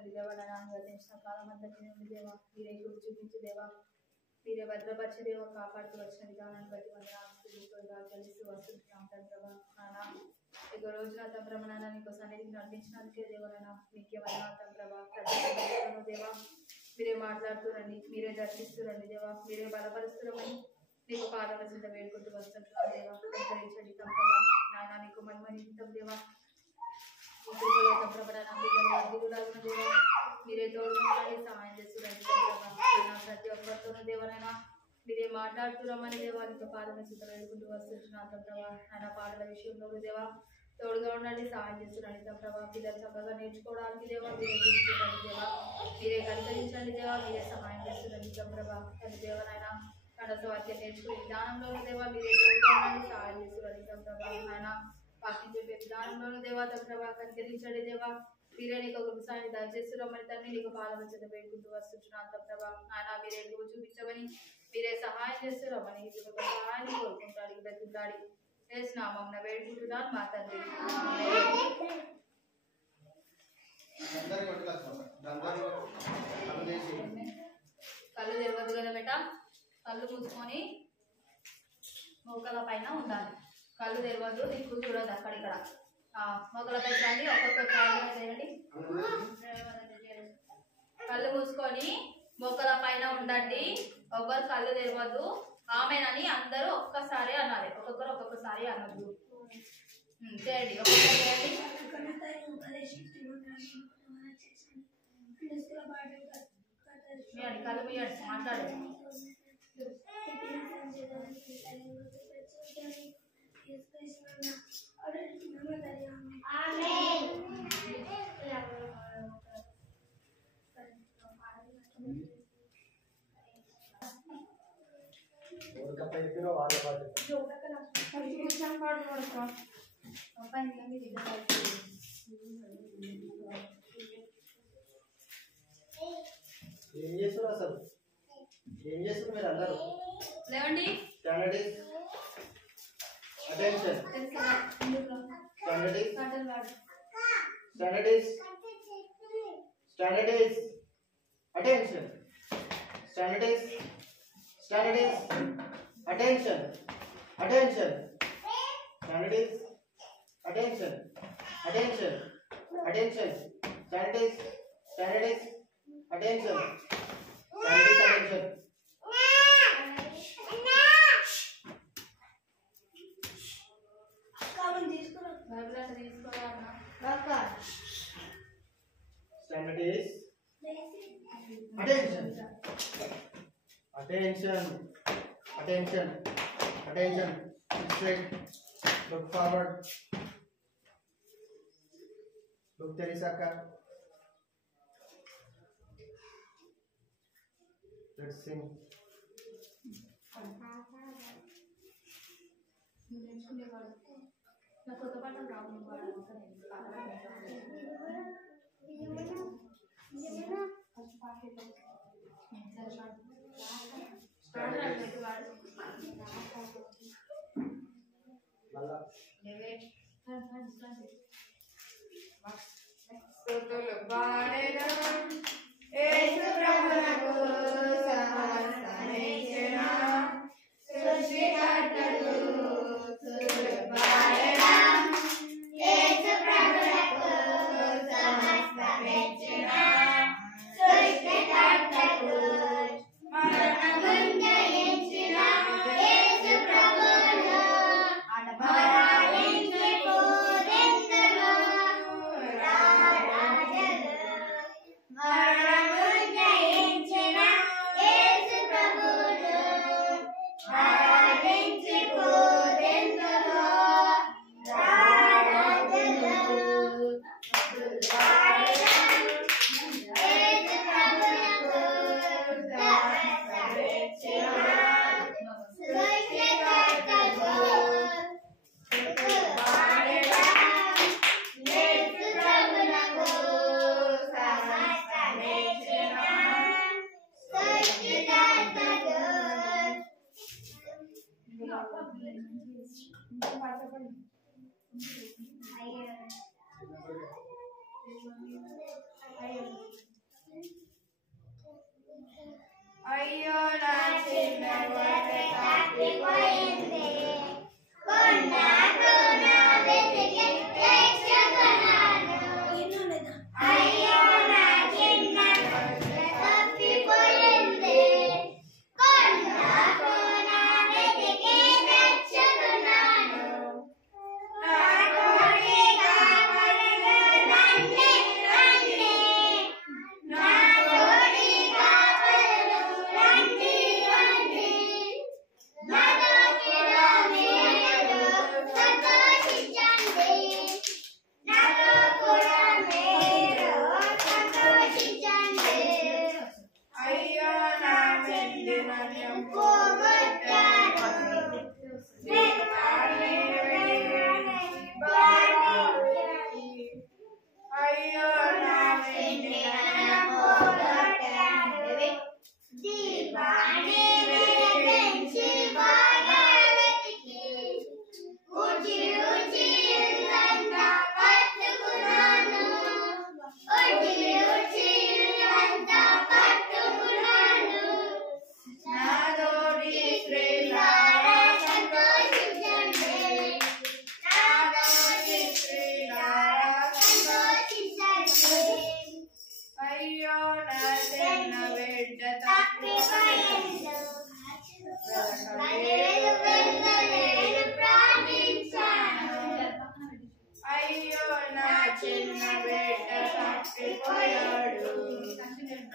కనికరించండి దేవా. నన్ను గతించిన కాలం అంతటి నుండి దేవా మీరే కృప చూపించి దేవా, మీరే భద్రపరిచి దేవా కాపాడుతూ వచ్చిన విధానాన్ని బట్టి వందనాలు చెల్లిస్తూ వస్తుంటున్నాం తండ్రవా. నాన్న ఇక రోజున తండ్రమ నాన్న నీకు సన్నిధికి నడిపించినందుకే దేవనైనా మీకే వందనాలు తండ్రవా. దేవా మీరే మాట్లాడుతురండి, మీరే దర్శిస్తురండి దేవా, మీరే బలపరుస్తురమని నీకు పాదాల చింత వేడుకుంటూ వస్తుంటున్నాం దేవా. కనికరించండి తండ్రవా. నాయన నీకు మహిమ నిమిత్తం దేవా దేవా మీరే తోడుకోవాలి, సహాయం చేస్తురండి తండ్రవా. ప్రతి ఒక్కరితోనూ దేవనైనా మీరే మాట్లాడుతురమ్మని దేవా నీకు పాదాల చింత వేడుకుంటూ వస్తుంటున్నాం తండ్రవా. నాయన పాటల విషయంలో దేవా తోడుగా ఉండండి, సహాయం చేస్తురండి తండ్రవా. పిల్లలు చక్కగా నేర్చుకోవడానికి దేవా మీరే చూస్తుండండి దేవా, మీరే కనికరించండి దేవా, మీరే సహాయం చేస్తురండి తండ్రవా. తండ్రి దేవనైనా కడస వాక్యం నేర్చుకునే విధానంలోనూ దేవా మీరే తోడుగా ఉండండి, సహాయం చేస్తురండి తండ్రవా. ఆయన వాక్యం చెప్పే విధానంలోనూ దేవా తండ్రవా కనికరించండి దేవా, మీరే నీకు వ్యవసాయాన్ని దయచేస్తురమ్మని తండ్రి నీకు పాలన చేత వేడుకుంటూ వస్తుంటున్నాను తండ్రవా. ఆయన మీరే నువ్వు చూపించమని మీరే సహాయం చేస్తురమ్మని సహాయాన్ని కోరుకుంటాడు బ్రతిలాడి నామం వేడుకుంటున్నాను మా తండ్రి. కళ్ళు తెరవద్దు కదా బేట, కళ్ళు మూసుకొని మోకల పైన ఉండాలి. కళ్ళు తెరవద్దు, దిక్కు చూడదు అక్కడిక్కడ. మొగలపై రండి, ఒక్కొక్క చేయండి. కళ్ళు మూసుకొని మొక్కల పైన ఉండండి, ఒక్కరు కళ్ళు తెరవద్దు. ఆమెనని అందరూ ఒక్కసారి అనాలి, ఒక్కొక్కరు ఒక్కొక్కసారి అనద్దు. చేయండి, ఒక్కొక్కరు చేయండి. కళ్ళు మీయండి, మాట్లాడండి. ఏం చేస్తున్నారు అసలు? ఏం చేస్తున్నారు మీరు అందరూ? లేవండి. Standard is attention. Standard is standard is standard is attention. Standard is attention. Attention. Standard is attention. Attention. Attention. Standard is attention. That is attention. Standard is attention. Attention. Attention. Attention. Straight. Look forward. Look Terisaka. Let's sing. చిన్న బిడ్డ తప్పిపోయాడు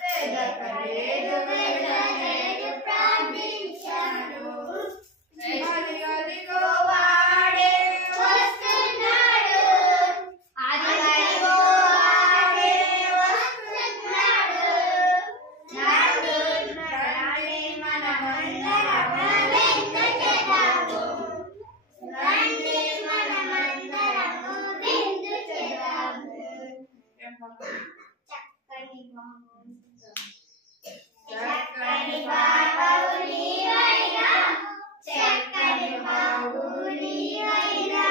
వెదకలేదు వెళ్ళలేదు ప్రార్థించాడు అదిగో వాడే వస్తున్నాడు అదిగో వాడే వస్తున్నాడు రండి మనమందరం వెంట చేద్దాము రండి మనమందరము విందు చేద్దాము చక్కని బాబు నీవైనా చక్కని బాబు నీవైనా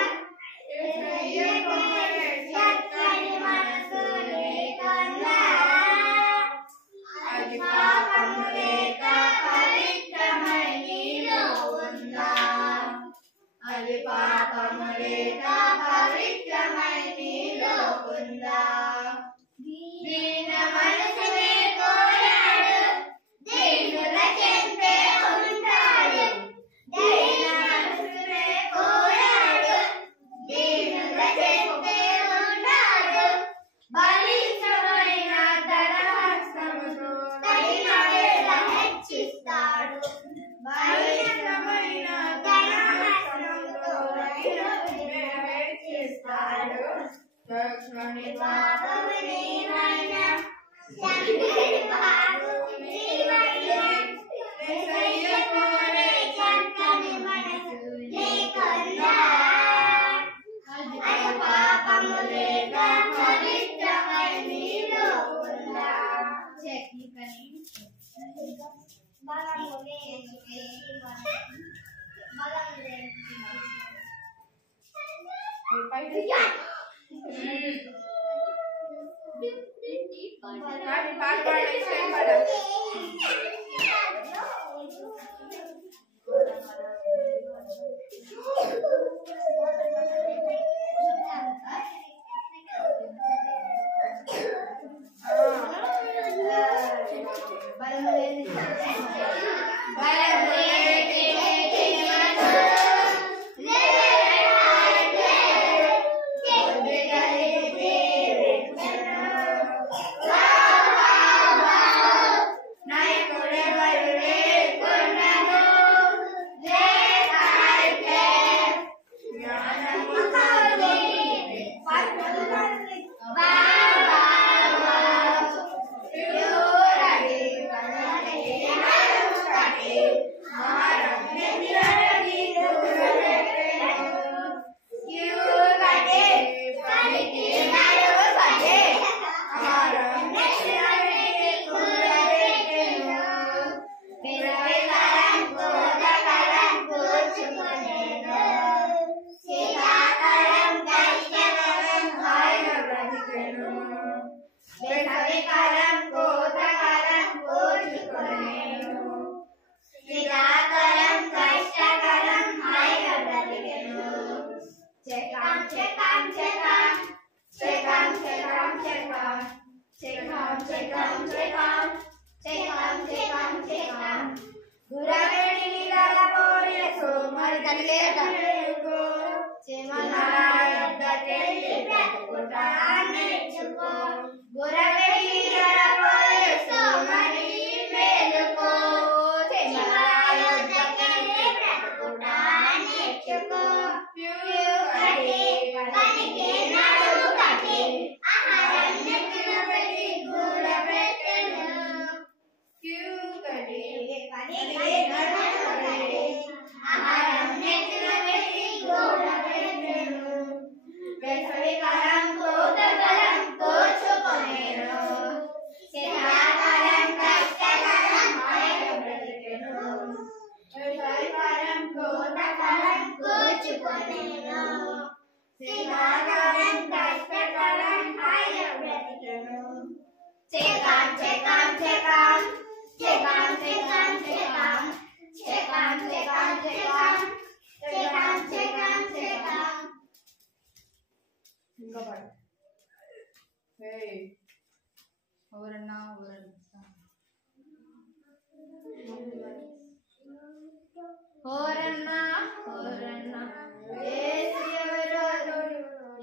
చక్కని మనసు లేకన్నా అది పాపము లేక పవిత్రమై నీలో ఉందా అది పాపము లేక పవిత్రమై నీలో ఉందా దీన మనసునే కోరాడు దీనుల చెంతే ఉంటాడు దీన మనసునే కోరాడు దీనుల చెంతే ఉంటాడు బలిష్టమైన తన హస్తముతో తగిన వేళ హెచ్చిస్తాడు బలిష్టమైన తన హస్తముతో తగిన వేళ హెచ్చిస్తాడు చక్కని బాబు నీవైనా చక్కని బాబు నీవైనా యేసయ్య కోరే చక్కని మనసు లేకన్నా అది పాపము లేక పవిత్రమై నీలో ఉందా బలము లేని బలము లేని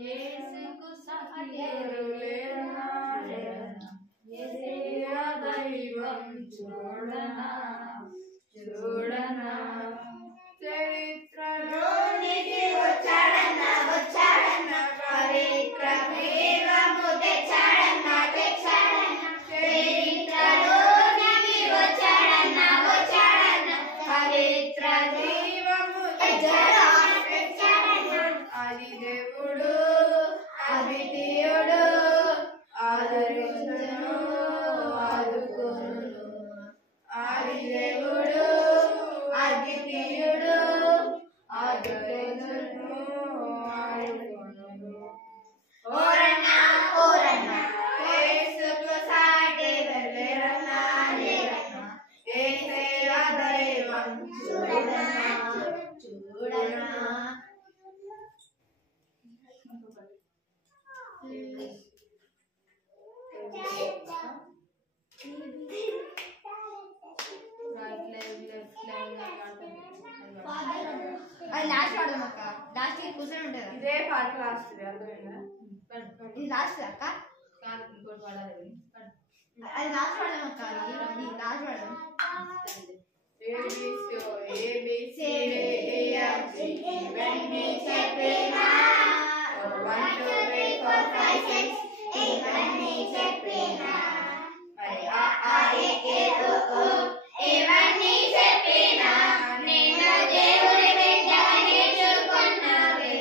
యేసుకు సహాయం అద్వితీయుడు ఆదరించును ఆదుకొను ఆదిదేవుడు అద్వితీయుడు ఆదరించును ఆదుకొను ఓరన్నా ఓరన్నా యేసుకు సాటి వెళ్ళరన్నా లేరన్నా యేసయ్య దైవం చూడన్నా చూడన్నా అది లాస్ట్ వాడదాం అక్క. లాస్ట్ కూర్చొని ఉంటుంది. ఇదే పాట లాస్ట్ అర్థమైందా? ఇది లాస్ట్ అక్క. కాదు ఇంకోటి వాడాలి. అది లాస్ట్ వాడదాం అక్క. ఇది లాస్ట్ వాడదాం. ఇవన్నీ చెప్పినా 1 2 3 4 5 6 ఇవన్నీ చెప్పినా మరి ఆ ఏ ఏ ఓ ఓ ఇవన్నీ చెప్పినా నేను దేవుడి బిడ్డని చూసుకున్నావే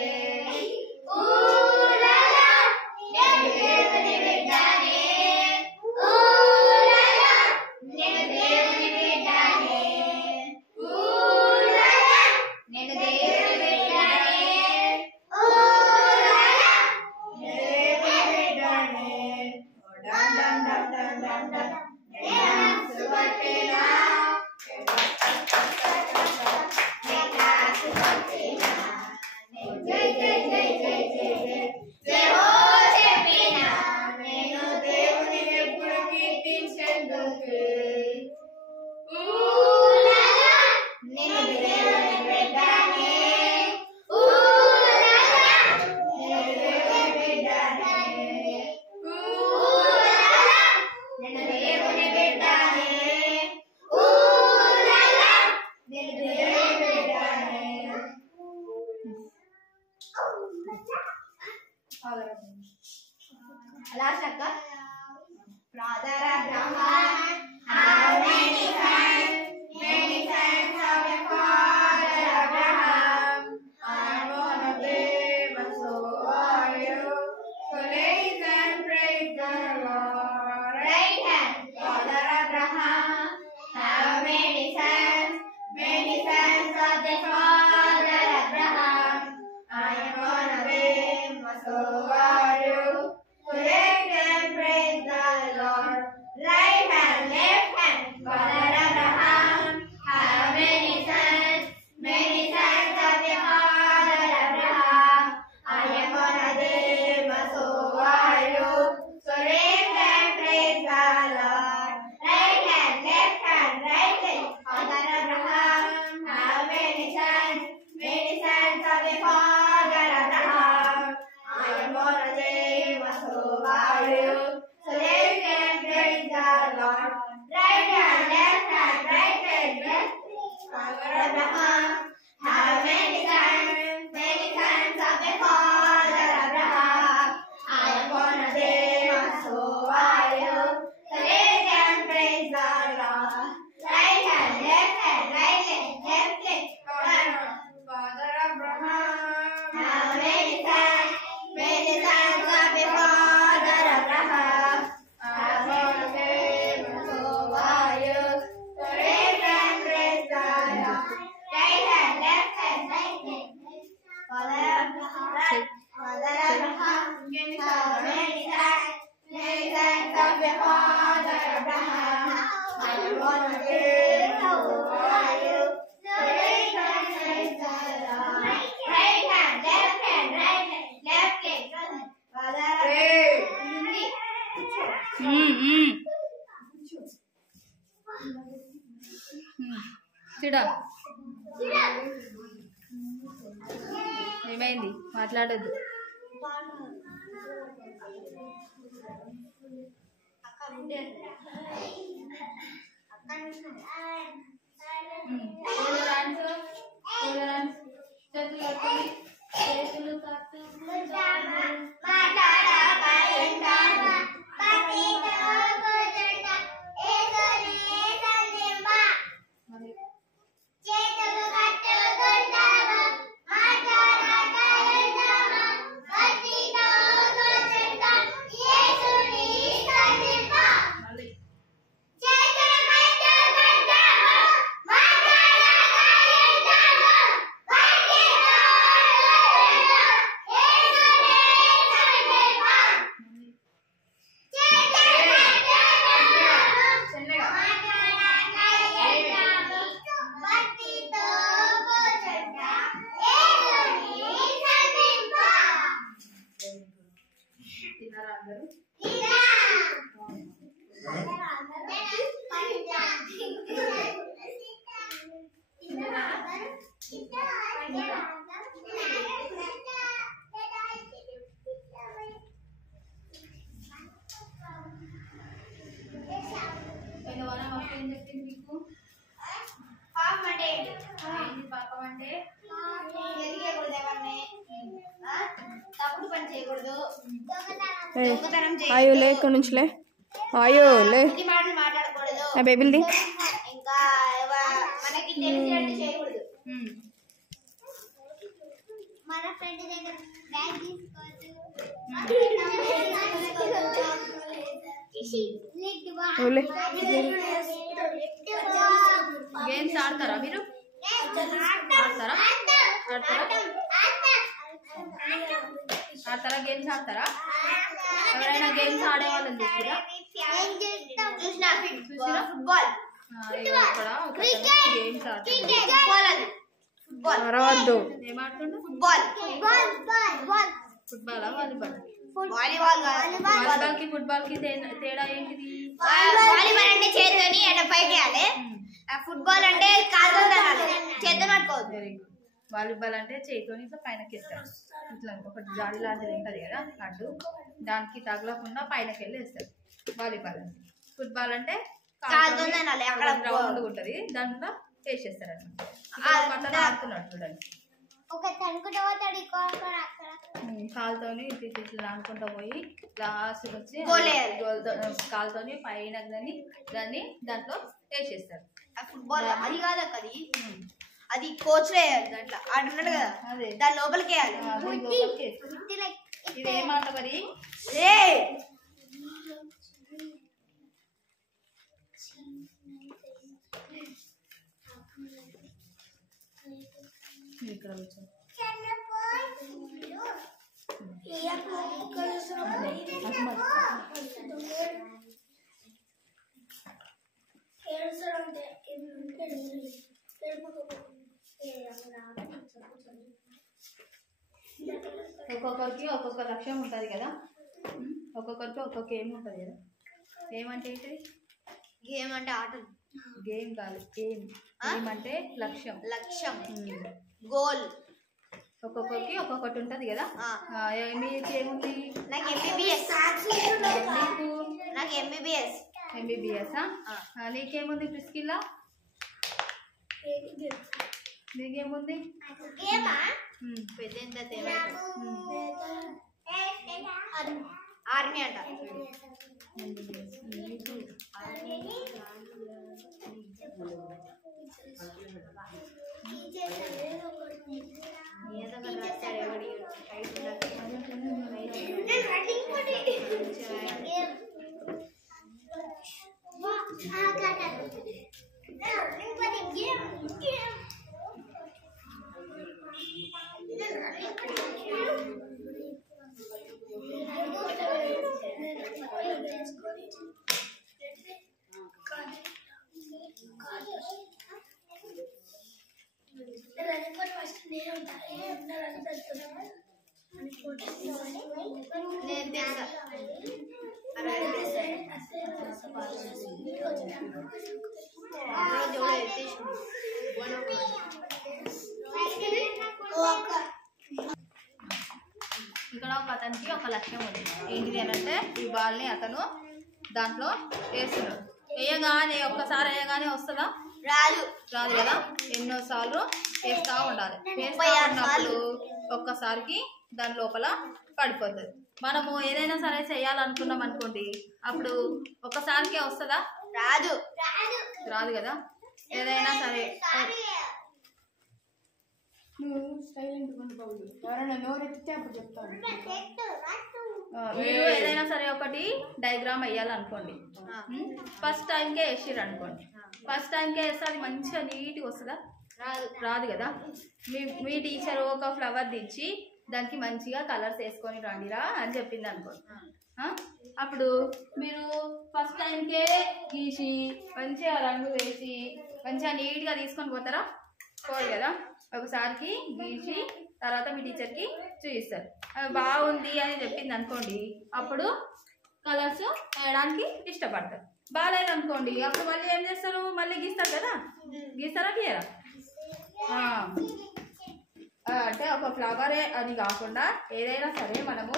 ఊలలా నేను దేవుడి బిడ్డని ఊలలా నేను దేవుడి బిడ్డని ఊలలా నేను దేవుడి బిడ్డని ఊలలా నేను దేవుడి బిడ్డని డం డం డం డం డం డం నేను సువర్తినా జై జై జై జై జై జై జై హో చెప్పినా నేను దేవుని ఎప్పుడు కీర్తించేందుకు ఊలలా నేను దేవుని బిడ్డని ఊలలా నేను దేవుని బిడ్డని ఊలలా నేను దేవుని బిడ్డని ఊలలా నేను దేవుని బిడ్డని లాస్ట్ అక్క. Brother Abraham, how many thanks of your father Abraham. I'm one of them, and so are you. So praise and praise the Lord. right hand? Father Abraham, How many sons of the father Abraham? I am one of them, and so are you. So praise and praise the Lord. Right hand, left hand. Father Abraham, How many sons of the father Abraham? I am one of them, and so are you. So raise and praise the Lord. Right hand, left hand, right hand. Father Abraham, how many sons of the father Abraham? I am one of them, and so are you. So raise and praise the Lord. Right hand, left hand, right hand, left hand. Father Abraham, how many sons of the father Abraham? I am one of them, and so are you. So raise and praise the Lord. Right hand, left hand, right hand, left hand. Father Abraham, How many sons of the father Abraham? I am one of them, and so are you. So raise and praise the Lord. Right hand, left hand, right hand. Father Abraham, how many sons of the father Abraham? I am one of them, so are you. So raise and praise the Lord. Right hand, left hand, right hand, left hand. Father Pray. సిడా ఏమైంది మాట్లాడొద్దు చేతులు కట్టుకుంటామా చేతులు కట్టుకుంటామా మాట్లాడగలుగుతామా భక్తితో తిన్నారా అందరూ? ఏం చెప్పింది మీకు? ఏంటి పాపం అంటే? తప్పుడు పని చేయకూడదు, అయ్యో లే ఇక్కడ నుంచిలే, అయ్యో లే ఇది మాటలు మాట్లాడకూడదు, నా బేబీలది. ఇంకా మనకి తెలిసినట్టు చేయకూడదు. మన ఫ్రెండ్ దగ్గర బ్యాగ్ తీసుకోవద్దు. గేమ్స్ ఆడతారా మీరు? ఆడతారా? ఆడతారా? గేమ్స్ ఆడతారా? ఎవరైనా గేమ్స్ ఆడే వాళ్ళని చూసిరా? ఫుట్బాల్ గేమ్స్ అరవద్దు. ఏం ఆడుతుండ్రు? ఫుట్బాల్ ఫుట్బాలా వాలీబాల్? వాలీబాల్ వాలీబాల్ కి ఫుట్బాల్ కి తేడా ఏంటిది? వాలీబాల్ అంటే చేతితోని అట్లా పైకి వేయాలి, ఫుట్బాల్ అంటే కాలుతో తనాలి, చేతితో పట్టుకోవద్దు. Very good. వాలీబాల్ అంటే చేతితోని ఇట్లా పైనకి వేస్తారు, ఇట్లా ఒకటి జాలి లాంటిది ఉంటుంది కదా అడ్డు, దానికి తగలకుండా పైనకి వెళ్ళి వేస్తారు వాలీబాల్ అంటే. ఫుట్బాల్ అంటే కాలుతో తనాలి, అక్కడ రౌండ్ ఉంటుంది, దాంట్లో వేసేస్తారు అన్నమాట. అతను ఆడుతున్నాడు చూడండి, కాలుతోని ఇట్లా అనుకుంటా పోయి లాస్ట్ వచ్చి కాలుతోని పైన దాన్ని దాంట్లో వేసేస్తారు. ఫుట్బాల్ అది కాదు అక్క, అది కోచ్ వేయాలి, దాంట్లో ఆడుతున్నాడు కదా అదే దాని లోపలికి వేయాలి. ఇది ఏమాట మరి? ఇక్కడ కూర్చో. ఒక్కొక్కరికి ఒక్కొక్క లక్ష్యం ఉంటుంది కదా, ఒక్కొక్కరికి ఒక్కొక్క ఏం ఉంటుంది కదా. ఏమంటే ఏంటి? గేమ్ అంటే ఆటలు, గేమ్ కాదు, గేమ్. గేమ్ అంటే లక్ష్యం, లక్ష్యం, గోల్. ఒక్కొక్కరికి ఒక్కొక్కటి ఉంటుంది కదా. మీకు ఏముంది? నాకు ఎంబీబీఎస్. నాకు ఎంబీబీఎస్. ఎంబీబీఎస్ఆ? నీకేముంది ప్రిస్కిల్లా? నీకేముంది? ఆర్మీ అంట. ఇక్కడ ఒక అతనికి ఒక లక్ష్యం ఉంది. ఏంటిది అని అంటే ఈ బాల్ని అతను దాంట్లో వేస్తున్నాడు. వేయగానే ఒక్కసారి వేయగానే వస్తుందా? రాదు. రాదు కదా. ఎన్నోసార్లు వేస్తూ ఉండాలి. వేస్తూ ఉన్నప్పుడు ఒక్కసారికి దాని లోపల పడిపోతుంది. మనము ఏదైనా సరే చేయాలనుకున్నాం అనుకోండి, అప్పుడు ఒక్కసారికే వస్తుందా? రాదు. రాదు కదా. ఏదైనా సరే మీరు ఏదైనా సరే ఒకటి డయాగ్రామ్ వేయాలనుకోండి, ఫస్ట్ టైంకే వేసిర్రు అనుకోండి, ఫస్ట్ టైంకే వేస్తే అది మంచిగా నీట్గా వస్తుందా? రాదు కదా. మీ టీచర్ ఒక ఫ్లవర్ తెచ్చి దానికి మంచిగా కలర్స్ వేసుకొని రండిరా అని చెప్పింది అనుకోండి, అప్పుడు మీరు ఫస్ట్ టైంకే గీసి మంచిగా రంగు వేసి మంచిగా నీట్గా తీసుకొని పోతారా? పోరు కదా. ఒకసారికి గీసి తర్వాత మీ టీచర్కి చూపిస్తారు. బాగుంది అని చెప్పింది అనుకోండి, అప్పుడు కలర్స్ వేయడానికి ఇష్టపడతారు. బాగాలేదు అనుకోండి, అప్పుడు మళ్ళీ ఏం చేస్తారు, మళ్ళీ గీస్తారు కదా, గీస్తారా గీయరా? అంటే ఒక ఫ్లవరే అని కాకుండా ఏదైనా సరే మనము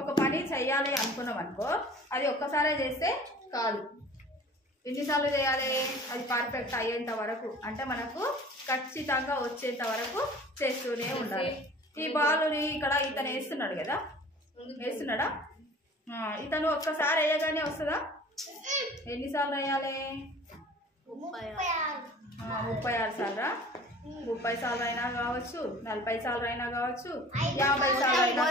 ఒక పని చెయ్యాలి అనుకున్నాం అనుకో, అది ఒక్కసారే చేస్తే కాదు, ఎన్నిసార్లు చేయాలి, అది పర్ఫెక్ట్ అయ్యేంత వరకు, అంటే మనకు ఖచ్చితంగా వచ్చేంత వరకు చేస్తూనే ఉండాలి. ఈ బాలుని ఇక్కడ ఇతను వేస్తున్నాడు కదా, వేస్తున్నాడా? ఇతను ఒక్కసారి వేయగానే వస్తుందా? ఎన్నిసార్లు వేయాలి? 36 సార్లు. 30 సార్లు అయినా కావచ్చు, 40 సార్లు అయినా కావచ్చు, 50 సార్లు అయినా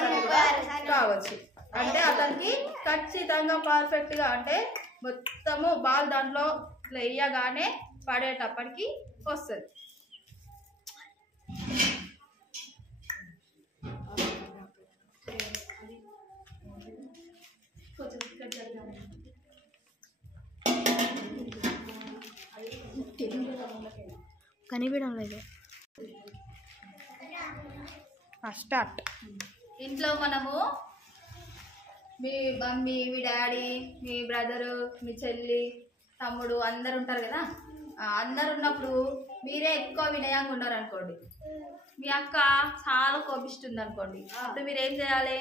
కావచ్చు. అంటే అతనికి ఖచ్చితంగా పర్ఫెక్ట్గా, అంటే మొత్తము బాల్ దాంట్లో ఇట్లా వేయగానే పడేటప్పటికి వస్తుంది. కనిపించడం లేదు. స్టార్ట్. ఇంట్లో మనము మీ మమ్మీ, మీ డాడీ, మీ బ్రదరు, మీ చెల్లి, తమ్ముడు అందరు ఉంటారు కదా. అందరు ఉన్నప్పుడు మీరే ఎక్కువ వినయంగా ఉన్నారు అనుకోండి, మీ అక్క చాలా కోపిస్తుంది అనుకోండి, అప్పుడు మీరు ఏం చేయాలి?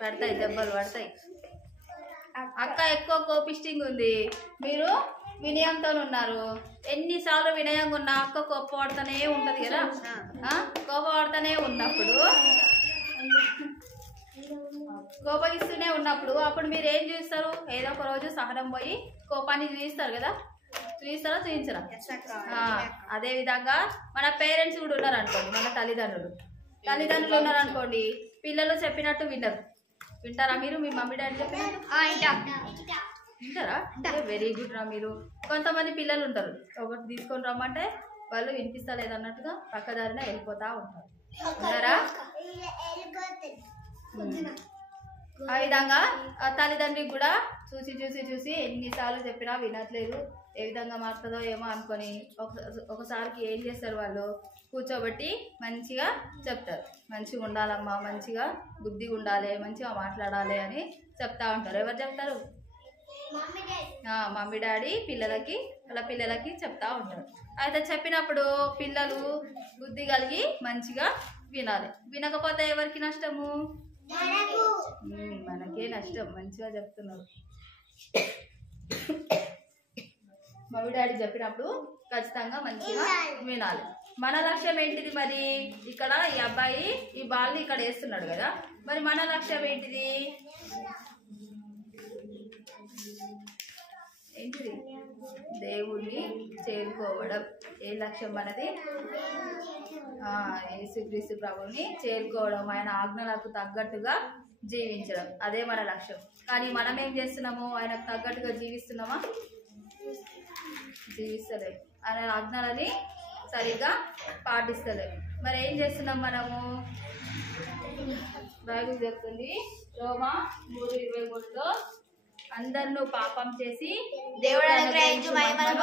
పడతాయి, దెబ్బలు పడతాయి. అక్క ఎక్కువ కోపిస్టింగ్ ఉంది, మీరు వినయంతో ఉన్నారు. ఎన్నిసార్లు వినయంగా ఉన్నా అక్క కోపపడుతూనే ఉంటది కదా. కోపపడుతూనే ఉన్నప్పుడు, కోపగిస్తూనే ఉన్నప్పుడు అప్పుడు మీరు ఏం చూస్తారు? ఏదో ఒక రోజు సహనం పోయి కోపాన్ని చూపిస్తారు కదా. చూపిస్తారా, చూపించరా? అదే విధంగా మన పేరెంట్స్ కూడా ఉన్నారు అనుకోండి, మన తల్లిదండ్రులు ఉన్నారు అనుకోండి, పిల్లలు చెప్పినట్టు వినరు. వింటారా మీరు? మీ మమ్మీ డాడీ చెప్పినట్టు వింటారా? వెరీ గుడ్ రా. మీరు కొంతమంది పిల్లలు ఉంటారు, ఒకటి తీసుకొని రమ్మంటే వాళ్ళు వినిపిస్తలేదు అన్నట్టుగా పక్కదారిన వెళ్ళిపోతా ఉంటారు. ఉన్నారా? ఆ విధంగా తల్లిదండ్రికి కూడా చూసి చూసి చూసి ఎన్నిసార్లు చెప్పినా వినట్లేదు, ఏ విధంగా మారుతుందో ఏమో అనుకొని ఒకసారికి ఏం చేస్తారు, వాళ్ళు కూర్చోబెట్టి మంచిగా చెప్తారు. మంచిగా ఉండాలమ్మా, మంచిగా బుద్ధిగా ఉండాలి, మంచిగా మాట్లాడాలి అని చెప్తా ఉంటారు. ఎవరు చెప్తారు? మమ్మీ డాడీ పిల్లలకి చెప్తా ఉంటారు. అయితే చెప్పినప్పుడు పిల్లలు బుద్ధి కలిగి మంచిగా వినాలి. వినకపోతే ఎవరికి నష్టము? మనకే నష్టం. మంచిగా చెప్తున్నారు. మమ్మీ డాడీ చెప్పినప్పుడు ఖచ్చితంగా మంచిగా వినాలి. మన లక్ష్యం ఏంటిది మరి? ఇక్కడ ఈ అబ్బాయి ఈ బాల్ని ఇక్కడ వేస్తున్నాడు కదా, మరి మన లక్ష్యం ఏంటిది? ఏంటిది? దేవుణ్ణి చేరుకోవడం. ఏ లక్ష్యం మనది? యేసుక్రీస్తు ప్రభువుని చేరుకోవడం, ఆయన ఆజ్ఞలకు తగ్గట్టుగా జీవించడం, అదే మన లక్ష్యం. కానీ మనం ఏం చేస్తున్నాము? ఆయనకు తగ్గట్టుగా జీవిస్తున్నామా? జీవిస్తలేము. ఆయన ఆజ్ఞలని సరిగ్గా పాటిస్తలేము. మరి ఏం చేస్తున్నాం మనము? బైబిల్ చెప్తుంది రోమా 3:23లో, అందరూ పాపం చేసి దేవుడు అనుగ్రహించు మహిమను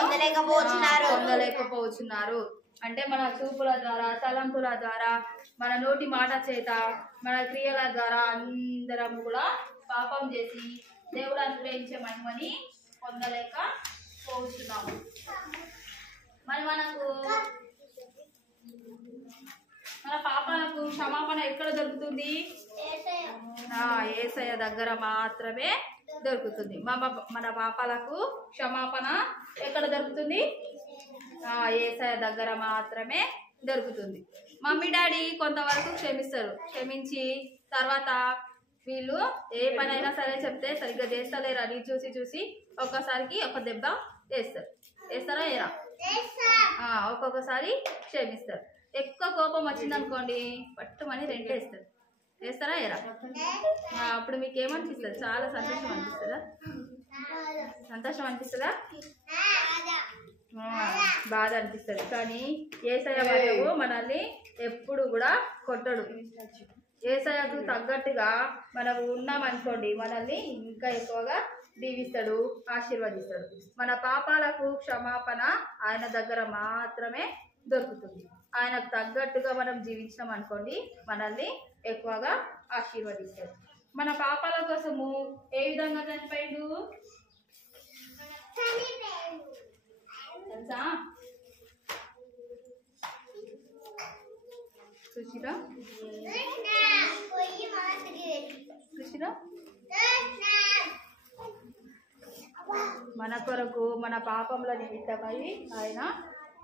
పొందలేకపోతున్నారు. అంటే మన చూపుల ద్వారా, తలంపుల ద్వారా, మన నోటి మాట చేత, మన క్రియల ద్వారా అందరం కూడా పాపం చేసి దేవుడు అనుగ్రహించే మహిమని పొందలేకపోతున్నాము. మరి మన పాపాలకు క్షమాపణ ఎక్కడ దొరుకుతుంది? యేసయ్య దగ్గర మాత్రమే దొరుకుతుంది. మన పాపాలకు క్షమాపణ ఎక్కడ దొరుకుతుంది? యేసయ్య దగ్గర మాత్రమే దొరుకుతుంది. మమ్మీ డాడీ కొంతవరకు క్షమిస్తారు. క్షమించి తర్వాత వీళ్ళు ఏ పనైనా సరే చెప్తే సరిగ్గా చేస్తలేరు అని చూసి చూసి ఒక్కసారికి ఒక దెబ్బ వేస్తారు. వేస్తారా? ఏరా? ఒక్కొక్కసారి క్షమిస్తారు. ఎక్కువ కోపం వచ్చిందనుకోండి, పట్టుమని రెండేస్తారు. వేస్తారా? ఏరా? అప్పుడు మీకు ఏమనిపిస్తుంది? చాలా సంతోషం అనిపిస్తుందా? సంతోషం అనిపిస్తుందా? బాధ అనిపిస్తుంది. కానీ యేసయ్య బాబు మనల్ని ఎప్పుడు కూడా కొట్టడు. యేసయ్యకు తగ్గట్టుగా మనం ఉన్నామనుకోండి, మనల్ని ఇంకా ఎక్కువగా దీవిస్తాడు, ఆశీర్వదిస్తాడు. మన పాపాలకు క్షమాపణ ఆయన దగ్గర మాత్రమే దొరుకుతుంది. ఆయనకు తగ్గట్టుగా మనం జీవించాం అనుకోండి, మనల్ని ఎక్కువగా ఆశీర్వదిస్తారు. మన పాపాల కోసము ఏ విధంగా చనిపోయిండు తెలుసా? చూసిరా చూసిరా, మన కొరకు మన పాపంల నిమిత్తమై ఆయన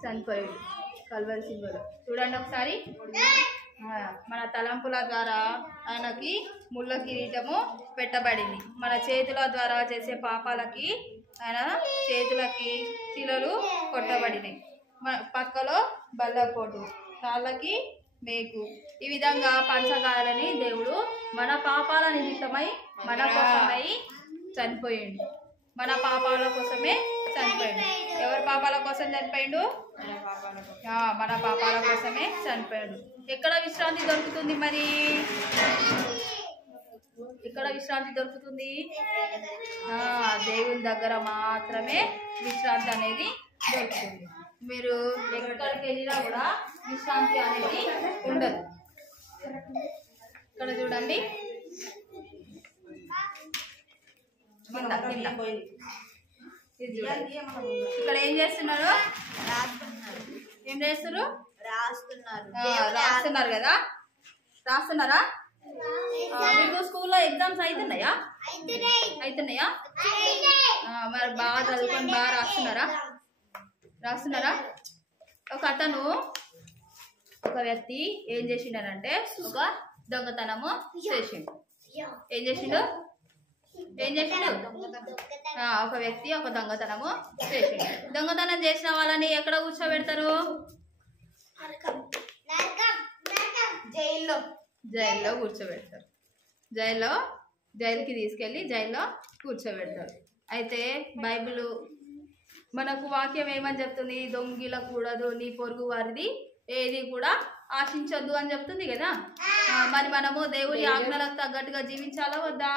చనిపోయాడు కల్వరి సిలువలో. చూడండి ఒకసారి, మన తలంపుల ద్వారా ఆయనకి ముళ్ళ కిరీటము పెట్టబడింది. మన చేతుల ద్వారా చేసే పాపాలకి ఆయన చేతులకి శిలలు కొట్టబడినాయి. పక్కలో బల్లపోటు, కాళ్ళకి మేకు. ఈ విధంగా పంచగాయాలని దేవుడు మన పాపాల నిమిత్తమై మన కోసమై చనిపోయిండు. మన పాపాల కోసమే చనిపోయిండు. ఎవరి పాపాల కోసం చనిపోయిండు? మన పాపాల కోసమే చనిపోయాడు. ఎక్కడ విశ్రాంతి దొరుకుతుంది మరి? ఎక్కడ విశ్రాంతి దొరుకుతుంది? దేవుని దగ్గర మాత్రమే విశ్రాంతి అనేది దొరుకుతుంది. మీరు ఎక్కడికి వెళ్ళినా కూడా విశ్రాంతి అనేది ఉండదు. ఇక్కడ చూడండి, ఇక్కడ ఏం చేస్తున్నారు? ఏం చేస్తున్నారు? రాస్తున్నారు కదా. రాస్తున్నారా? మీకు స్కూల్లో ఎగ్జామ్స్ అవుతున్నాయా? మరి బాగా చదువుకొని బాగా రాస్తున్నారా? ఒక వ్యక్తి ఏం చేసిండనంటే ఒక దొంగతనము చేసిండు. ఏం చేసిండు? ఒక వ్యక్తి ఒక దొంగతనము చేసిండు. దొంగతనం చేసిన వాళ్ళని ఎక్కడ కూర్చోబెడతారు? జైల్లో కూర్చోబెడతారు. జైలుకి తీసుకెళ్ళి జైల్లో కూర్చోబెడతారు. అయితే బైబిల్ మనకు వాక్యం ఏమని చెప్తుంది? దొంగిల కూడదు, నీ పొరుగు వారిది ఏది కూడా ఆశించొద్దు అని చెప్తుంది కదా. మరి మనము దేవుడి ఆజ్ఞలకు తగ్గట్టుగా జీవించాలా వద్దా?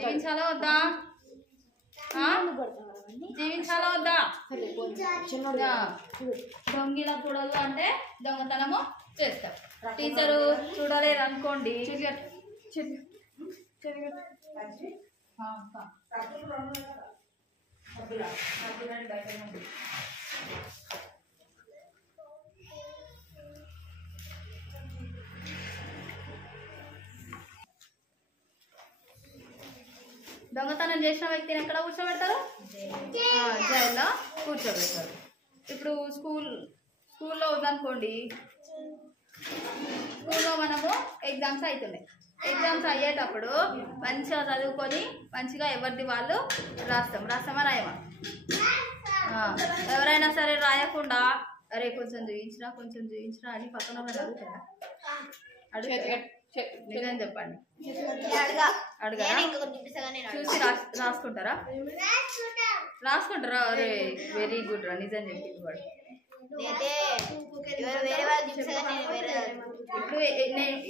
జీవించాలా వద్దా? దొంగిల కూడదు అంటే దొంగతనము చేస్తారు. టీచరు చూడలేరు అనుకోండి, దొంగతనం చేసిన వ్యక్తిని ఎక్కడ కూర్చోబెడతారు? జైల్లో కూర్చోబెడతారు. ఇప్పుడు స్కూల్లో ఉందనుకోండి, స్కూల్లో మనము ఎగ్జామ్స్ అవుతున్నాయి. ఎగ్జామ్స్ అయ్యేటప్పుడు మంచిగా చదువుకొని మంచిగా ఎవరిది వాళ్ళు రాస్తామా రాయమా? ఎవరైనా సరే రాయకుండా అరే కొంచెం చూయించినా అని పక్కన అడుగుతారా? నిజం చెప్పండి, అడగరా? చూసి రాసుకుంటారా? అరే వెరీ గుడ్ రా, నిజం చెప్పింది వాడు.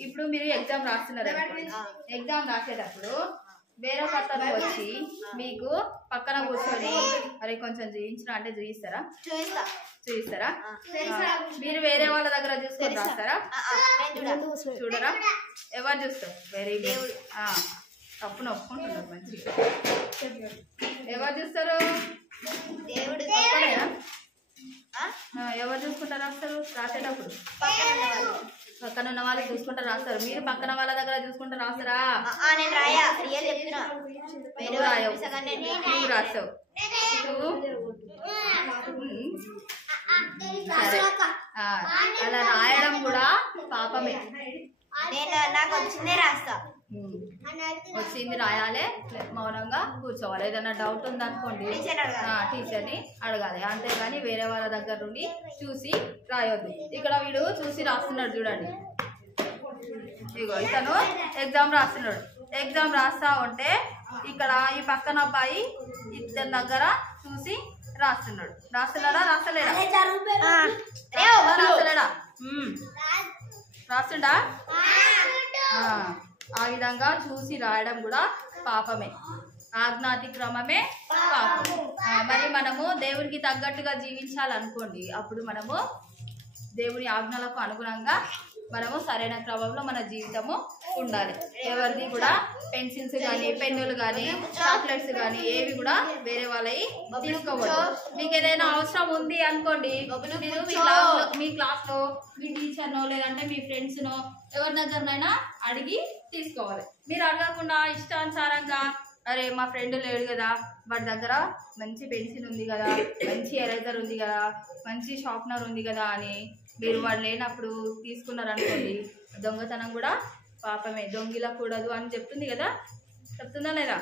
ఇప్పుడు మీరు ఎగ్జామ్ రాస్తున్నారు. ఎగ్జామ్ రాసేటప్పుడు వేరే అతను వచ్చి మీకు పక్కన కూర్చొని అరే కొంచెం చూయించినా అంటే చూయిస్తారా? మీరు వేరే వాళ్ళ దగ్గర చూసుకొని రాస్తారా? చూడరా? ఎవరు చూస్తారు? Very good. తప్పును ఒప్పుకుంటున్నారు మంచిగా. ఎవరు చూస్తారు? ఎవరు చూసుకుంటారు రాస్తారు? రాసేటప్పుడు పక్కన ఉన్న వాళ్ళు చూసుకుంటా రాస్తారు. మీరు పక్కన వాళ్ళ దగ్గర చూసుకుంటా రాస్తారా? నువ్వు రాస్తావు. సరే, అలా రాయడం కూడా పాపమే. వచ్చింది రాయాలి, మౌనంగా కూర్చోవాలి. ఏదైనా డౌట్ ఉందనుకోండి టీచర్ని అడగాలి, అంతేగాని వేరే వాళ్ళ దగ్గర నుండి చూసి రాయొద్దు. ఇక్కడ వీడు చూసి రాస్తున్నాడు చూడండి. ఇగో ఇతను ఎగ్జామ్ రాస్తున్నాడు. ఎగ్జామ్ రాస్తా ఉంటే ఇక్కడ ఈ పక్కన అబ్బాయి ఇతని దగ్గర చూసి రాస్తున్నాడా? రాస్తుండా? ఆ విధంగా చూసి రాయడం కూడా పాపమే, ఆజ్ఞాతిక్రమమే పాపం. మరి మనము దేవుడికి తగ్గట్టుగా జీవించాలనుకోండి, అప్పుడు మనము దేవుని ఆజ్ఞలకు అనుగుణంగా మనము సరైన క్రమంలో మన జీవితము ఉండాలి. ఎవరిది కూడా పెన్సిల్స్ కానీ పెన్నులు కానీ చాక్లెట్స్ కానీ ఏవి కూడా వేరే వాళ్ళవి తీసుకోవద్దు. మీకు ఏదైనా అవసరం ఉంది అనుకోండి, మీరు మీ క్లాస్లో మీ టీచర్నో లేదంటే మీ ఫ్రెండ్స్నో ఎవరి దగ్గరనైనా అడిగి తీసుకోవాలి. మీరు అడగకుండా ఇష్టానుసారంగా అరే మా ఫ్రెండ్ లేడు కదా, వాడి దగ్గర మంచి పెన్సిల్ ఉంది కదా, మంచి ఎరేజర్ ఉంది కదా, మంచి షార్ప్నర్ ఉంది కదా అని మీరు వాడు లేనప్పుడు తీసుకున్నారనుకోండి, దొంగతనం కూడా పాపమే. దొంగిలకూడదు అని చెప్తుంది కదా, చెప్తుందా లేదా?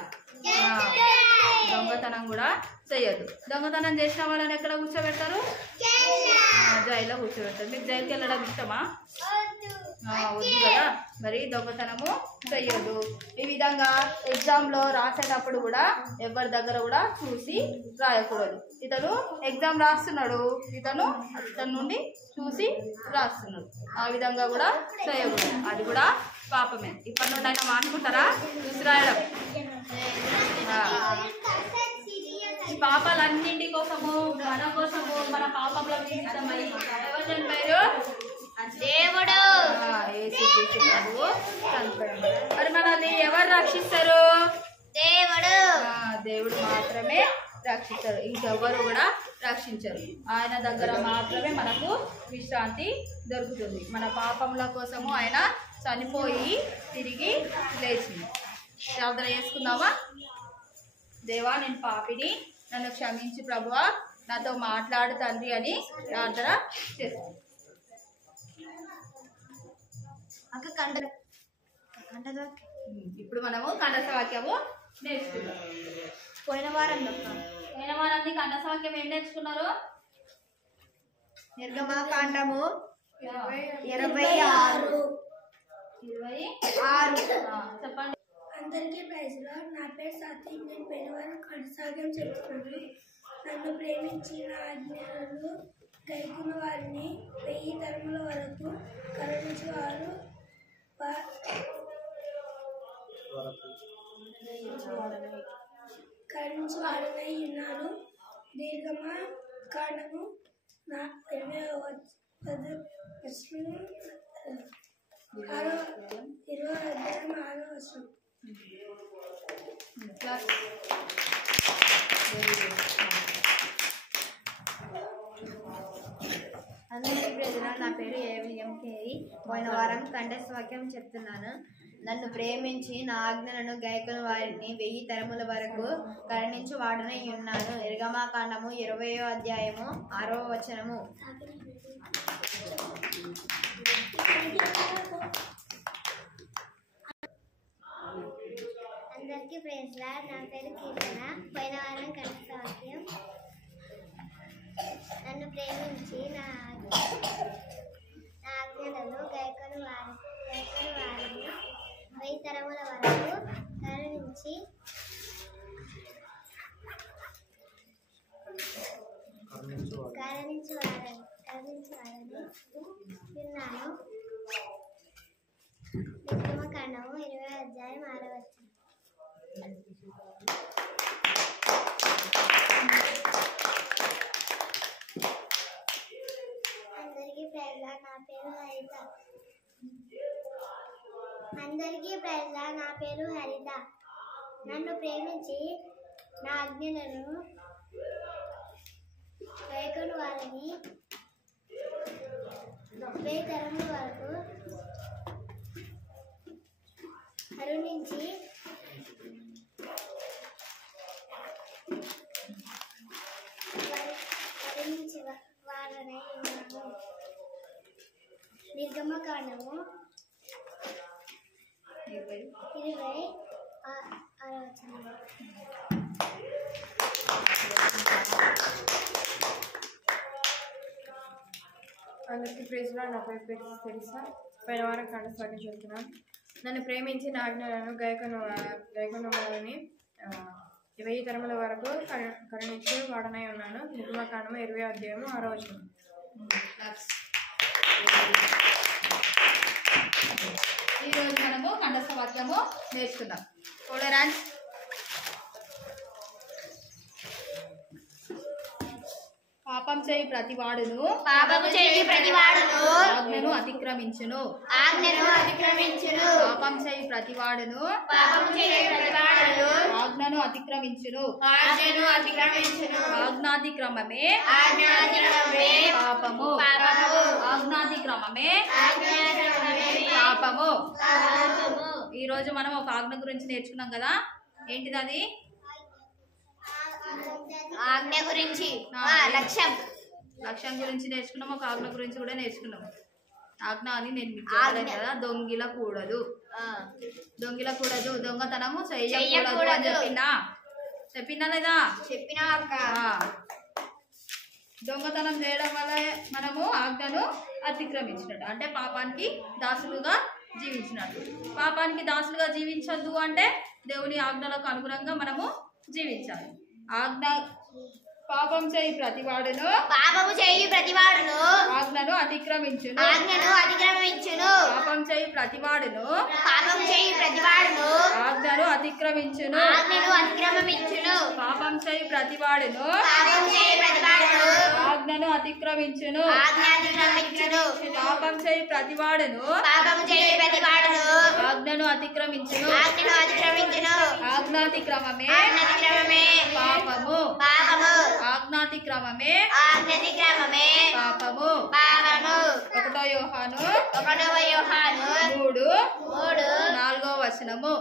దొంగతనం కూడా చెయ్యొద్దు. దొంగతనం చేసిన వాళ్ళని ఎక్కడ కూర్చోబెడతారు? జైల్లో కూర్చోబెడతారు. మీకు జైలుకి వెళ్ళడం ఇష్టమా? వద్దు కదా. మరి దొంగతనము చెయ్యొద్దు. ఈ విధంగా ఎగ్జామ్లో రాసేటప్పుడు కూడా ఎవరి దగ్గర కూడా చూసి రాయకూడదు. ఇతను ఎగ్జామ్ రాస్తున్నాడు, ఇతను నుండి చూసి రాస్తున్నాడు, ఆ విధంగా కూడా చేయకూడదు. అది కూడా పాపమే. ఇప్పటి నుండి అయినా మానుకుంటారా చూసి రాయడం? ఈ పాపాలన్నింటి కోసము మన కోసము మన పాపంలో నిమిత్తమై ఎవరు చనిపోయారు? దేవుడు. మరి మనల్ని ఎవరు రక్షిస్తారు? దేవుడు. దేవుడు మాత్రమే రక్షిస్తారు, ఇంకెవ్వరు కూడా రక్షించరు. ఆయన దగ్గర మాత్రమే మనకు విశ్రాంతి దొరుకుతుంది. మన పాపముల కోసము ఆయన చనిపోయి తిరిగి లేచింది. ప్రార్థన చేసుకుందామా? దేవా, నేను పాపిని, నన్ను క్షమించి ప్రభువా, నాతో మాట్లాడు తండ్రి అని ప్రార్థన చేస్తాను. ఇప్పుడు మనము కంఠస్థ వాక్యము నేర్చుకున్నాం. పోయిన వారాన్ని కంఠస్థ వాక్యం ఏం నేర్చుకున్నారు? నిర్గమకాండము 26. చెప్పండి. అందరికీ ప్రైజ్ లార్డ్. నా పేరు సతీ. నేను పెనువారం కొనసాగం చెప్తున్నాను. నన్ను ప్రేమించి నా ఆజ్ఞలను గైకున్న వారిని 1000 తరముల వరకు కరుణించేవారు వాడనై ఉన్నాను. దీర్ఘమా కాండము 20వ అధ్యాయం 6వ వచనం. అందరికీ ప్రజలు, నా పేరు ఏవిఎంకేరి. పోయిన వారం కంఠస్థ వాక్యం చెప్తున్నాను. నన్ను ప్రేమించి నా ఆజ్ఞలను గైకొని వారిని 1000 తరముల వరకు కరుణించి వాడనై ఉన్నాను. నిర్గమకాండము 20వ అధ్యాయము 6వ వచనము. అందరికీ ప్రైజ్ లార్డ్. నా పేరు కీర్తన. పోయిన వారం కంఠస్థ వాక్యం. నన్ను ప్రేమించి నా ఆజ్ఞలను గైకొని వారిని 1000 తరముల వరకు కరుణించి విన్నాను. నిర్గమకాండము 20వ అధ్యాయం 6వ వచనం. అందరికీ ప్రైజ్ లార్డ్. నా పేరు హరిత. నన్ను ప్రేమించి నా ఆజ్ఞలను గైకొని వారిని 1000 తరముల వరకు కరుణించి వారనై ఉన్నాను. నిర్గమకాండము 26వ వచనం. అందరికీ ప్రైజ్ లార్డ్. నా పేరు తెలుసా. పోయిన వారం కంఠస్థ వాక్యం చెప్తున్నాను. నన్ను ప్రేమించి నా ఆజ్ఞలను గైకొని వారిని 1000 తరముల వరకు కరుణించి వాడనై ఉన్నాను. నిర్గమకాండము 20వ అధ్యాయము 6వ వచనం. ఈరోజు మనము కంఠస్థ వాక్యము నేర్చుకుందాం. టోలరెన్స్, పాపం చేయి ప్రతివాడును పాపము చేయి ప్రతివాడును ఆజ్ఞను అతిక్రమించును ఆజ్ఞను అతిక్రమించును పాపం చేయి ప్రతివాడును పాపము చేయి ప్రతివాడును ఆజ్ఞను అతిక్రమించును ఆజ్ఞను అతిక్రమించును ఆజ్ఞాతిక్రమమే ఆజ్ఞాతిక్రమమే పాపము పాపము ఆజ్ఞాతిక్రమమే ఆజ్ఞాతిక్రమమే పాపము. పాపము. ఈ రోజు మనం ఒక ఆజ్ఞ గురించి నేర్చుకున్నాం కదా, ఏంటిది అది? ఆజ్ఞ గురించి లక్ష్యం లక్ష్యం గురించి నేర్చుకున్నాం, ఒక ఆజ్ఞ గురించి కూడా నేర్చుకున్నాం. ఆజ్ఞ అని నేను మీకు చెప్పలేదు కదా, దొంగిలకూడదు, దొంగిలకూడదు, దొంగతనము చెయ్యకూడదు అని చెప్పినా లేదా? చెప్పినా అక్క. దొంగతనం చేయడం వల్ల మనము ఆజ్ఞను అతిక్రమించినట్టు, అంటే పాపానికి దాసులుగా జీవించినట్టు. పాపానికి దాసులుగా జీవించద్దు అంటే దేవుని ఆజ్ఞలకు అనుగుణంగా మనము జీవించాలి. ఆజ్ఞ పాపం చేయి ప్రతివాడును పాపము చేయి ప్రతివాడును ఆజ్ఞను అతిక్రమించును ఆజ్ఞను అతిక్రమించును పాపం చేయి ప్రతివాడును పాపము చేయి ప్రతివాడును ఆజ్ఞను అతిక్రమించును ఆజ్ఞను అతిక్రమించును పాపం చేయి ప్రతివాడును పాపము చేయి ప్రతివాడును ఆజ్ఞను అతిక్రమించును ఆజ్ఞ అతిక్రమించును పాపం చేయి ప్రతివాడును పాపము చేయి ప్రతివాడును ఆజ్ఞను అతిక్రమించును ఆజ్ఞను అతిక్రమించును ఆజ్ఞాతిక్రమమే ఆజ్ఞాతిక్రమమే పాపము పాపము ఆజ్ఞాతిక్రమమే ఆజ్ఞాతిక్రమమే పాపము. పాపము. 1 యోహాను 1 యోహాను 3:4 వచనము.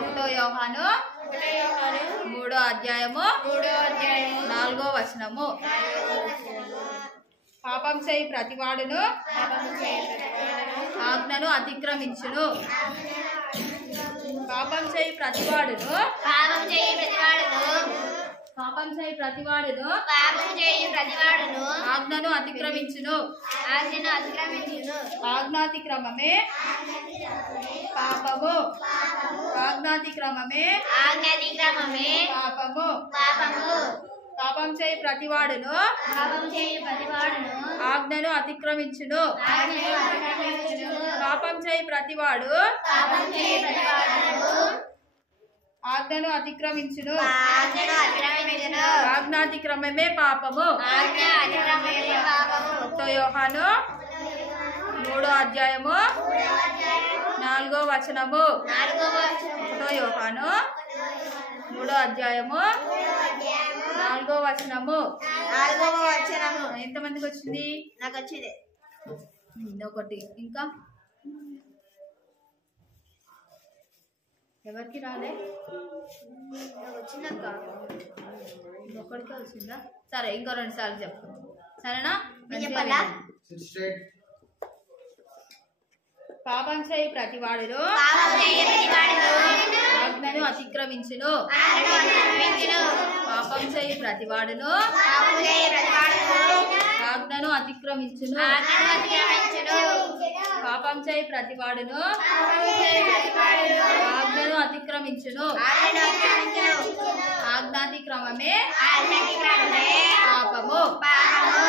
1 యోహాను 3 అధ్యాయము 4 వచనము. పాపం చేయి ప్రతివాడును ఆజ్ఞను అతిక్రమించును పాపం చేయి ప్రతివాడును పాపం చేయి ప్రతివాడును పాపం చేయి ప్రతివాడును పాపం చేయి ప్రతివాడును ఆజ్ఞను అతిక్రమించును ఆజ్ఞను అతిక్రమించును ఆజ్ఞాతిక్రమమే పాపము ఆజ్ఞాతిక్రమమే ఆజ్ఞాతిక్రమమే పాపము. పాపము. పాపం చేయి ప్రతివాడును పాపం చేయి ప్రతివాడును ఆజ్ఞను అతిక్రమించును ఆజ్ఞను అతిక్రమించును పాపం చేయి ప్రతివాడు పాపం చేయి ప్రతివాడును ఆజ్ఞను అతిక్రమించును ఆజ్ఞను అతిక్రమించును ఆజ్ఞాతిక్రమమే పాపము. ఆజ్ఞ అతిక్రమమే పాపము. 1 యోహాను 3 అధ్యాయము 4 వచనము. 1 యోహాను 3 అధ్యాయము 4 వచనము. 4వ వచనము. ఎంతమందికి వచ్చింది? నాకు వచ్చింది. ఒకటి ఇంకా ఎవరికి రాలే? నాకు వచ్చిందక్క. ఒక్కడికే వచ్చిందా? సరే, ఇంకో 2 సార్లు చెప్పు, సరేనా? నేను చెప్పాలా? పాపం చేయి ప్రతివాడును పాపం చేయి ప్రతివాడును ఆజ్ఞను అతిక్రమించును ఆజ్ఞను అతిక్రమించును పాపం చేయి ప్రతివాడును పాపం చేయి ప్రతివాడును ఆజ్ఞను అతిక్రమించును ఆజ్ఞను అతిక్రమించును పాపం చేయి ప్రతివాడును పాపం చేయి ప్రతివాడును ఆజ్ఞను అతిక్రమించును ఆజ్ఞను అతిక్రమించును ఆజ్ఞాతిక్రమమే ఆజ్ఞాతిక్రమమే పాపము. పాపము.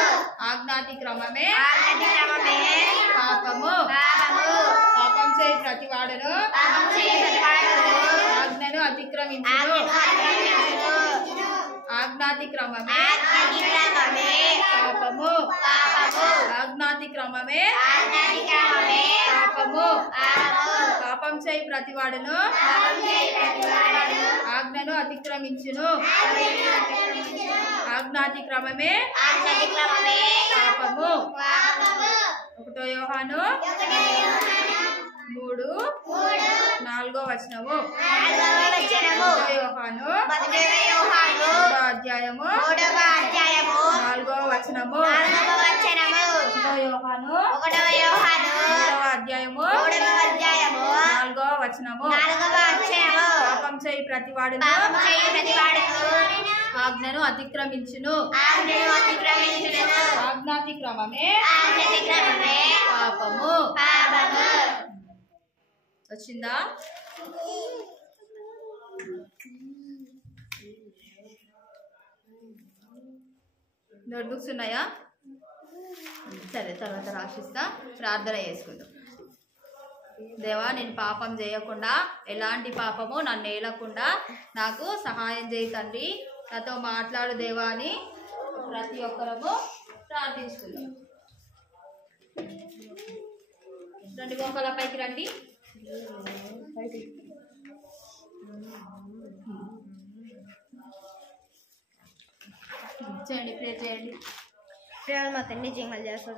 ఆజ్ఞాతిక్రమమే ఆజ్ఞాతిక్రమమే పాపము. పాపము. పాపం చేయి ప్రతివాడును పాపం చేయి ప్రతివాడును ఆజ్ఞను అతిక్రమించును ఆజ్ఞాతిక్రమమే ఆజ్ఞాతిక్రమమే పాపము. పాపము. ఆజ్ఞాతిక్రమమే ఆజ్ఞాతిక్రమమే పాపము. పాపము. పాపం చేయి ప్రతివాడును పాపం చేయి ప్రతివాడును ఆజ్ఞను అతిక్రమించును ఆజ్ఞాతిక్రమమే ఆజ్ఞాతిక్రమమే పాపము. పాపము. 1 యోహాను 3:4 వచనము. 4వ వచనము. 1 యోహాను 1 యోహాను 3 అధ్యాయము 3వ అధ్యాయము 4 వచనము. 4వ వచనము. 1 యోహాను 1 యోహాను 3 అధ్యాయము 3వ అధ్యాయము 4 వచనము. 4వ వచనము. పాపం చేయి ప్రతివాడును పాపం చేయి ప్రతివాడును ఆజ్ఞను అతిక్రమించును ఆజ్ఞను అతిక్రమించును ఆజ్ఞాతిక్రమమే ఆజ్ఞాతిక్రమమే పాపము. పాపము. వచ్చిందా? నోట్బుక్స్ ఉన్నాయా? సరే, తర్వాత రాసిస్తా. ప్రార్థన చేసుకుందాం. దేవా, నేను పాపం చేయకుండా, ఎలాంటి పాపము నన్ను ఏలకుండా నాకు సహాయం చేయి తండ్రి. నాతో మాట్లాడు దేవా అని ప్రతి ఒక్కరము ప్రార్థించుకుందాం. రెండు మోకాళ్ళ పైకి రండి. చేయండి, ప్రే చేయండి. ప్రేమ మా తండ్రి జింగల్ చేస్తాం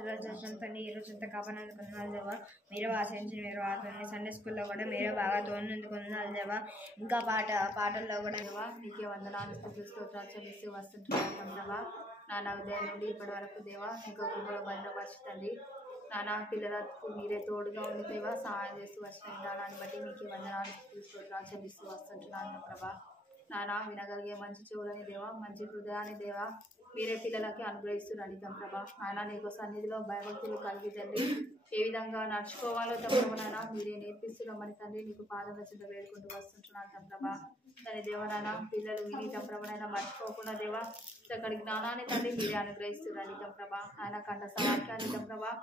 తండ్రి. ఈరోజు ఇంత కాపాడినందుకు వందనాలు దేవా. మీరు ఆశించిన మీరు ఆత్మని సండే స్కూల్లో కూడా మీరు బాగా తోడినందుకు వందనాలు దేవా. ఇంకా పాటల్లో కూడా దేవా నీకే వందనాలు స్తోత్రాలు చెల్లిస్తూ వస్తుంటున్నాం దేవా. నాన్న ఉదయం నుండి ఇప్పటి వరకు దేవా ఇంకా కృపలో భద్రపరచుతండి. నాన్న పిల్లలకు మీరే తోడుగా ఉండి దేవా సహాయం చేస్తూ వచ్చిన విధానాన్ని బట్టి మీకే వందనాలు స్తోత్రాలు చెల్లిస్తూ వస్తుంటున్నాను ప్రభా. నాన్న వినగలిగే మంచి చెవులని దేవా, మంచి హృదయాన్ని దేవా మీరే పిల్లలకి అనుగ్రహిస్తున్నారు ప్రభా. నాన్న నీకు సన్నిధిలో భయభక్తులు కలిగి తండ్రి ఏ విధంగా నడుచుకోవాలో తప్ప నాన్న మీరే నేర్పిస్తున్నామని తండ్రి నీకు పాదం చెంత వేడుకుంటూ వస్తుంటున్నాను ప్రభా. తన దేవనాన్న పిల్లలు విని ప్రభనైనా మర్చిపోకుండా దేవా చక్కటి జ్ఞానాన్ని తండ్రి మీరే అనుగ్రహిస్తున్నారు ప్రభా. ఆయన కంట సవాక్యాన్ని ప్రభా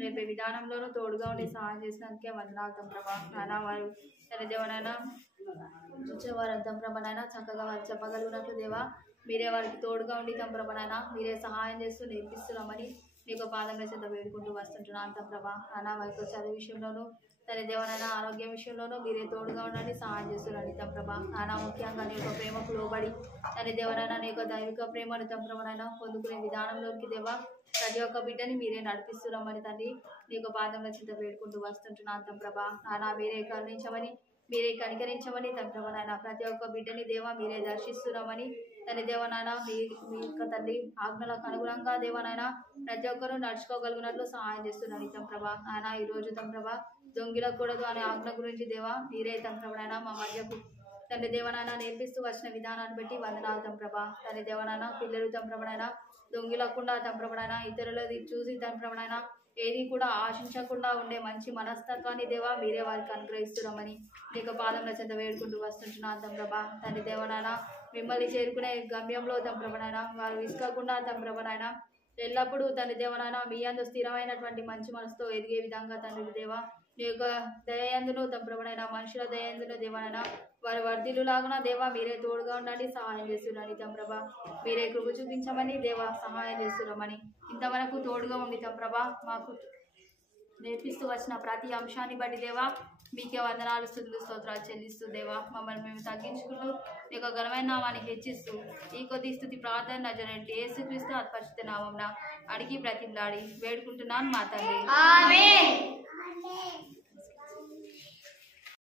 రేపే విధానంలోనూ తోడుగా ఉండి సహాయం చేసినందుకే వందనాలు ప్రభా. నాన్న వారు తన దేవనైనా చూచేవారు ప్రభనైనా చక్కగా వారు చెప్పగలిగినట్లు దేవా మీరే వారికి తోడుగా ఉండి ప్రభనైనా మీరే సహాయం చేస్తూ నేర్పిస్తున్నామని నీకు పాదం చెంత వేడుకుంటూ వస్తుంటున్నాను ప్రభా. నాన్న వారికి చదువు విషయంలోనూ తన దేవనైనా ఆరోగ్యం విషయంలోనూ మీరే తోడుగా ఉండండి సహాయం చేస్తున్నారు ప్రభా. నాన్న ముఖ్యంగా నీ యొక్క ప్రేమకు లోబడి తన దేవనైనా నీ యొక్క దైవిక ప్రేమను ప్రభనైనా పొందుకునే విధానంలోకి దేవా ప్రతి ఒక్క బిడ్డని మీరే నడిపిస్తున్నామని తండ్రి నీకు పాదం చెంత వేడుకుంటూ వస్తుంటున్నాను ప్రభా. నాన్న మీరే కరుణించమని మీరే కనికరించమని ప్రభనైనా ప్రతి ఒక్క బిడ్డని దేవా మీరే దర్శిస్తున్నామని తన దేవనైనా మీ యొక్క తండ్రి ఆజ్ఞలకు అనుగుణంగా దేవనైనా ప్రతి ఒక్కరూ నడుచుకోగలిగినట్లు సహాయం చేస్తున్నాను ప్రభా. నాన్న ఈ రోజు ప్రభా దొంగిలకూడదు అనే ఆజ్ఞ గురించి దేవా మీరే ప్రభనైనా మా మధ్యకు తండ్రి దేవనైనా నేర్పిస్తూ వచ్చిన విధానాన్ని బట్టి వందనాలు ప్రభా. తండ్రి దేవనైనా పిల్లలు ప్రభనైనా దొంగిలకుండా ప్రభనైనా ఇతరులది చూసి ప్రభనైనా ఏది కూడా ఆశించకుండా ఉండే మంచి మనస్తత్వాన్ని దేవా మీరే వారికి అనుగ్రహిస్తున్నామని నీకు పాదంలో చెంత వేడుకుంటూ వస్తుంటున్నాను ప్రభా. తండ్రి దేవనైనా మిమ్మల్ని చేరుకునే గమ్యంలో ప్రభనైనా వారు విసుకకుండా ప్రభనైనా ఎల్లప్పుడూ తండ్రి దేవనైనా మీ అందు స్థిరమైనటువంటి మంచి మనసుతో ఎదిగే విధంగా తండ్రి దేవా నీ యొక్క దయందును ప్రభనైనా మనుషుల దయందును దేవనైనా వారి వర్ధిలు లాగున దేవా మీరే తోడుగా ఉండండి సహాయం చేస్తున్నాను ప్రభా. మీరే కృప చూపించమని దేవా సహాయం చేస్తున్నామని ఇంతవరకు తోడుగా ఉండి ప్రభా మాకు నేర్పిస్తూ వచ్చిన ప్రతి అంశాన్ని బట్టి దేవా మీకే వందనాలు స్తుతులు స్తోత్రాలు చెల్లిస్తూ దేవా మమ్మల్ని మేము తగ్గించుకుంటూ మీ యొక్క ఘనమైన నామాన్ని హెచ్చిస్తూ ఈ కొద్ది స్తుతి ప్రార్థన నజరేయుడైన యేసుక్రీస్తు అత్పరిశుద్ధ నామమున అడిగి బ్రతిమలాడి వేడుకుంటున్నాను మా తండ్రి. ఆమేన్.